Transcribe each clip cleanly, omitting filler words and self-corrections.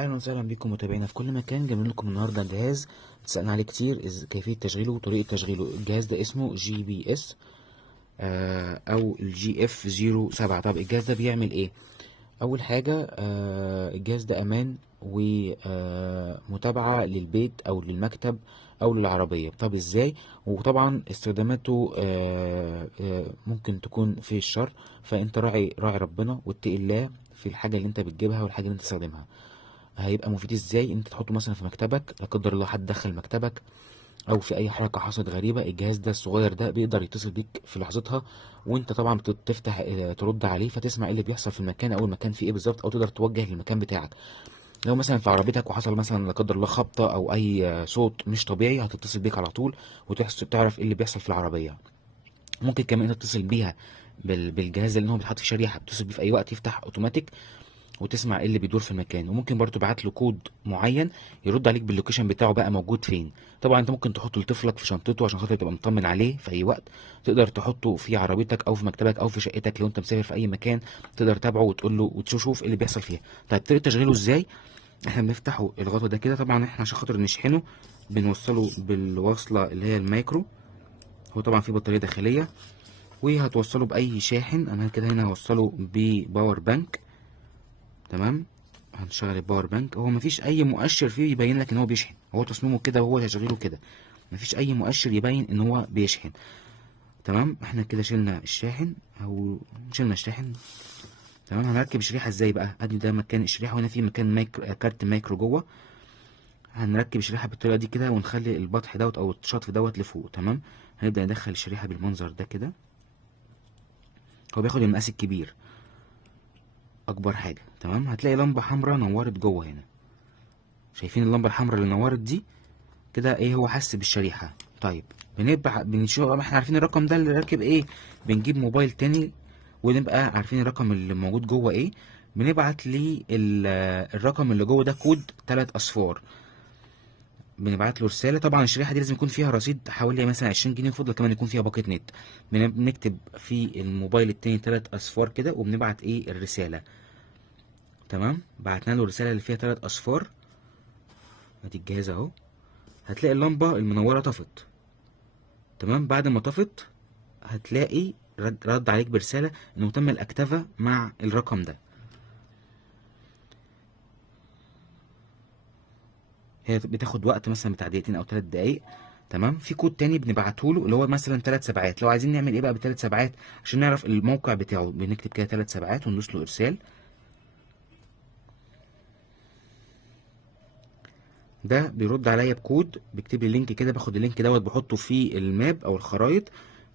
اهلا وسهلا بكم متابعينا في كل مكان. جايبين لكم النهارده جهاز اتسالنا عليه كتير، كيفيه تشغيله وطريقه تشغيله. الجهاز ده اسمه جي بي اس او الجي اف 07. طب الجهاز ده بيعمل ايه؟ اول حاجه الجهاز ده امان ومتابعه للبيت او للمكتب او للعربيه. طب ازاي؟ وطبعا استخداماته ممكن تكون في الشر، فانت راعي ربنا واتقي الله في الحاجه اللي انت بتجيبها والحاجه اللي انت تستخدمها. هيبقى مفيد ازاي؟ انت تحطه مثلا في مكتبك، لا قدر الله حد دخل مكتبك او في اي حركه حصلت غريبه، الجهاز ده الصغير ده بيقدر يتصل بيك في لحظتها، وانت طبعا بتفتح ترد عليه فتسمع ايه اللي بيحصل في المكان او المكان فيه ايه بالظبط، او تقدر توجه للمكان بتاعك. لو مثلا في عربيتك وحصل مثلا لا قدر الله خبطه او اي صوت مش طبيعي، هتتصل بيك على طول وتعرف ايه اللي بيحصل في العربيه. ممكن كمان انت تتصل بيها بالجهاز اللي هو بيتحط في شريحه، بتتصل بيه في اي وقت يفتح اوتوماتيك وتسمع ايه اللي بيدور في المكان. وممكن برضو تبعت له كود معين يرد عليك باللوكيشن بتاعه بقى موجود فين. طبعا انت ممكن تحطه لطفلك في شنطته عشان خاطر تبقى مطمن عليه في اي وقت. تقدر تحطه في عربيتك او في مكتبك او في شقتك لو انت مسافر في اي مكان، تقدر تتابعه وتقول له وتشوف ايه اللي بيحصل فيها. طيب طريقه تشغيله ازاي؟ احنا بنفتحه الغطا ده كده، طبعا احنا عشان خاطر نشحنه بنوصله بالوصله اللي هي المايكرو. هو طبعا فيه بطاريه داخليه، وهتوصله باي شاحن. انا كده هنا هوصله بباور بانك. تمام، هنشغل الباور بانك. هو مفيش اي مؤشر فيه يبين لك ان هو بيشحن، هو تصميمه كده وهو تشغيله كده، مفيش اي مؤشر يبين ان هو بيشحن. تمام، احنا كده شلنا الشاحن او شلنا الشاحن. تمام، هنركب الشريحه ازاي بقى؟ ادي ده مكان الشريحه، وهنا في مكان كارت مايكرو جوه. هنركب الشريحه بالطريقه دي كده، ونخلي البطح دوت او الشطف دوت لفوق. تمام، هنبدا ندخل الشريحه بالمنظر ده كده. هو بياخد المقاس الكبير، اكبر حاجه. تمام، هتلاقي لمبه حمراء نورت جوه هنا. شايفين اللمبه الحمراء اللي نورت دي كده؟ ايه، هو حس بالشريحه. طيب بنشوف احنا عارفين الرقم ده اللي راكب ايه. بنجيب موبايل تاني ونبقى عارفين الرقم اللي موجود جوه ايه. بنبعت لي الرقم اللي جوه ده كود 3 اصفار. بنبعت له رساله. طبعا الشريحه دي لازم يكون فيها رصيد حوالي مثلا 20 جنيه، وفضل كمان يكون فيها باقه نت. بنكتب في الموبايل التاني 3 اصفار كده، وبنبعت ايه الرساله. تمام، بعتنا له الرساله اللي فيها 3 اصفار. ادي الجهاز اهو. هتلاقي اللمبه المنوره طفت. تمام، بعد ما طفت هتلاقي رد عليك برسالة انه تم الاكتفا مع الرقم ده. هي بتاخد وقت مثلا بتاع دقيقتين او 3 دقايق. تمام، في كود تاني بنبعته له اللي هو مثلا 3 سبعات. لو عايزين نعمل ايه بقى ب3 سبعات عشان نعرف الموقع بتاعه، بنكتب كده 3 سبعات وندوس له ارسال. ده بيرد عليا بكود، بيكتب لي لينك كده، باخد اللينك دوت بحطه في الماب او الخرايط،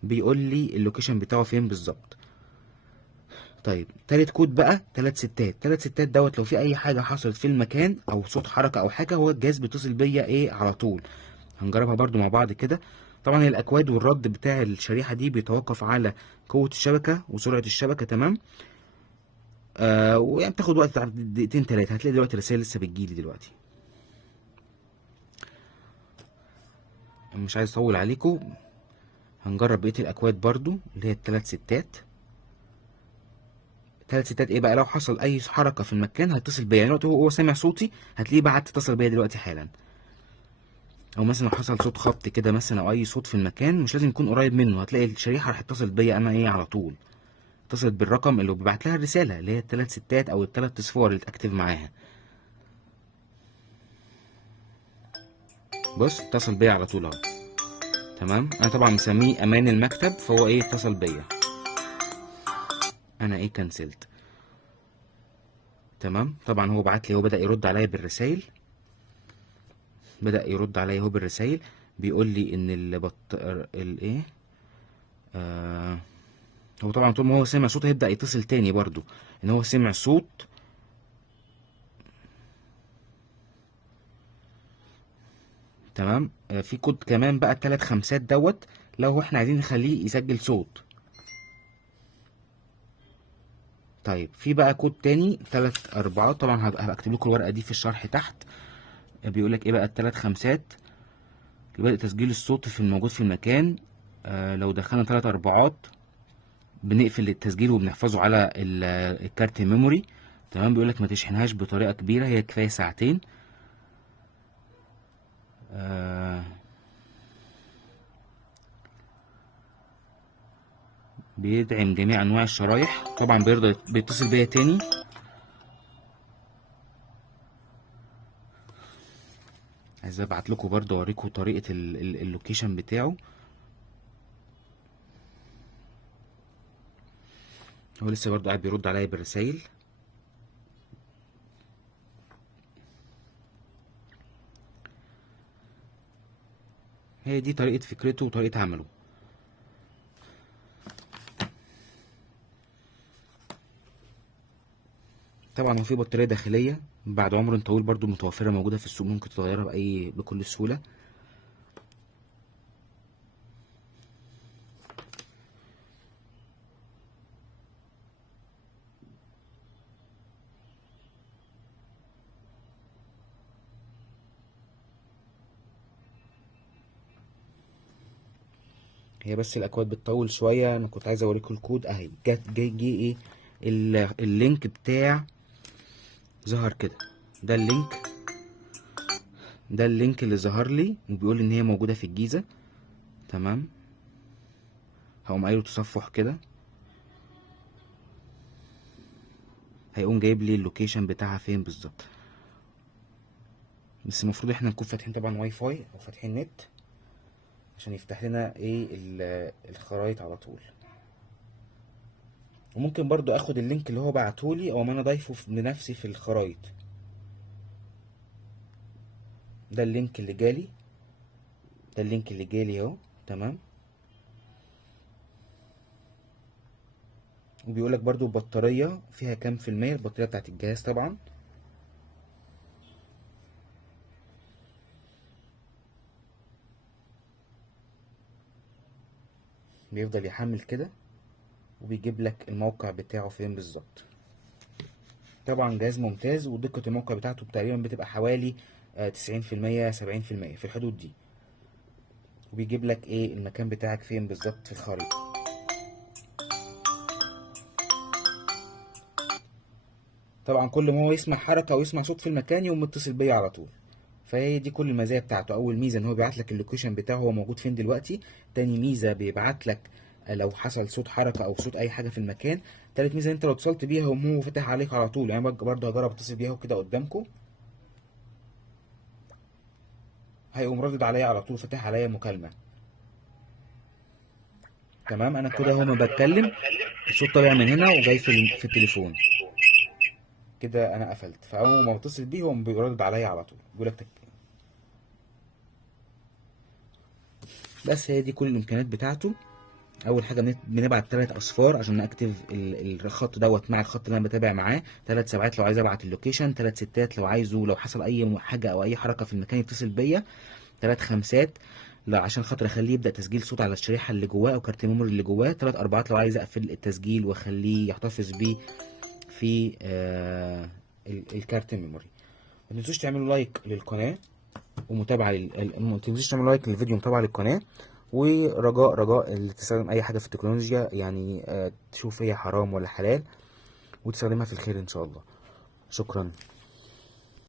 بيقول لي اللوكيشن بتاعه فين بالظبط. طيب تالت كود بقى 3 ستات. 3 ستات دوت لو في اي حاجه حصلت في المكان او صوت حركه او حاجه، هو الجهاز بيتصل بيا ايه على طول. هنجربها برضو مع بعض كده. طبعا هي الاكواد والرد بتاع الشريحه دي بيتوقف على قوه الشبكه وسرعه الشبكه. تمام، ويعني بتاخد وقت بتاع دقيقتين تلاتة. هتلاقي دلوقتي الرسائل لسه بتجيلي دلوقتي. مش عايز اطول عليكم، هنجرب بقيه الاكواد برضو اللي هي ال3 ستات. 3 ستات ايه بقى؟ لو حصل اي حركه في المكان هيتصل بيا. يعني دلوقتي هو سامع صوتي، هتلاقيه بعت اتصل بيا دلوقتي حالا. او مثلا لو حصل صوت خبط كده مثلا او اي صوت في المكان مش لازم يكون قريب منه، هتلاقي الشريحه راح اتصلت بيا انا ايه على طول. اتصلت بالرقم اللي بيبعت لها الرساله اللي هي ال3 ستات او ال3 اصفار اللي اتاكتف معاها. بص، اتصل بيا على طول اهو. تمام، انا طبعا مسميه امان المكتب، فهو ايه اتصل بيا. انا ايه كنسلت. تمام، طبعا هو بعت لي، هو بدأ يرد عليا بالرسائل. بدأ يرد عليا هو بالرسائل، بيقول لي ان الايه هو طبعا طول ما هو سمع صوت هيبدأ يتصل تاني برضو، ان هو سمع صوت. تمام، في كود كمان بقى ال3 خمسات دوت لو احنا عايزين نخليه يسجل صوت. طيب في بقى كود تاني 3 4. طبعا هبقى اكتب لكم الورقة دي في الشرح تحت. بيقول لك ايه بقى ال3 خمسات اللي بدأ تسجيل الصوت في الموجود في المكان. لو دخلنا 3 4 بنقفل التسجيل وبنحفظه على الكارت ميموري. تمام. بيقولك ما تشحنهاش بطريقة كبيرة، هي كفاية ساعتين. آه بيدعم جميع انواع الشرايح. طبعا بيرضى بيتصل بيا تاني. عايز ابعت لكم برضه اوريكم طريقة اللوكيشن بتاعه. هو لسه برضه قاعد بيرد عليا بالرسايل. هي دي طريقة فكرته وطريقة عمله. طبعا هو في بطارية داخلية بعد عمر طويل برضو متوفرة موجودة في السوق، ممكن تغيرها بكل سهولة. هي بس الاكواد بتطول شوية. انا كنت عايز اوريكم الكود اهي. جه ايه اللينك بتاع ظهر كده. ده اللينك اللي ظهر لي وبيقول ان هي موجودة في الجيزة. تمام. هقوم قايله تصفح كده، هيقوم جايب لي اللوكيشن بتاعها فين بالظبط. بس المفروض احنا نكون فاتحين طبعا واي فاي او فاتحين نت عشان يفتح لنا ايه الخرايط على طول. وممكن برضو اخد اللينك اللي هو بعتهولي او ما انا ضايفه بنفسي في الخرايط. ده اللينك اللي جالي، اهو. تمام. وبيقولك برضو البطارية فيها كام في المية، البطارية بتاعت الجهاز طبعا. بيفضل يحمل كده وبيجيب لك الموقع بتاعه فين بالظبط. طبعا جهاز ممتاز، ودقة الموقع بتاعته تقريبا بتبقى حوالي 90%، 70% في الحدود دي. وبيجيب لك ايه المكان بتاعك فين بالظبط في الخريطة. طبعا كل ما هو يسمع حركة او يسمع صوت في المكان يقوم متصل بيا على طول. فهي دي كل المزايا بتاعته. اول ميزه ان هو بيبعت لك اللوكيشن بتاعه هو موجود فين دلوقتي. تاني ميزه بيبعت لك لو حصل صوت حركه او صوت اي حاجه في المكان. تالت ميزه انت لو اتصلت بيها هو فاتح عليك على طول. يعني برضه هجرب اتصل بيها وكده قدامكم، هيقوم رادد عليا على طول، فاتح عليا مكالمه. تمام. انا كده هو ما بتكلم الصوت طالع من هنا وجاي في التليفون كده. انا قفلت، فاول ما بتصل بيه هو بيرد عليا على طول بيقول لك بس هي دي كل الامكانيات بتاعته. اول حاجه بنبعت 3 اصفار عشان ناكتف الخط دوت مع الخط اللي انا بتابع معاه. 3 سبعات لو عايز ابعت اللوكيشن، 3 ستات لو عايزه لو حصل اي حاجه او اي حركه في المكان يتصل بيا، 3 خمسات لا عشان خاطر اخليه يبدا تسجيل صوت على الشريحه اللي جواه او كارت الميموري اللي جواه، 3 اربعات لو عايز اقفل التسجيل واخليه يحتفظ بيه في الكارت الميموري. ما تنسوش تعملوا لايك للقناه ومتابعه ما تنسوش تعملوا لايك للفيديو ومتابعه للقناه. ورجاء اللي تستخدم اي حاجه في التكنولوجيا يعني تشوف هي حرام ولا حلال وتستخدمها في الخير ان شاء الله. شكرا.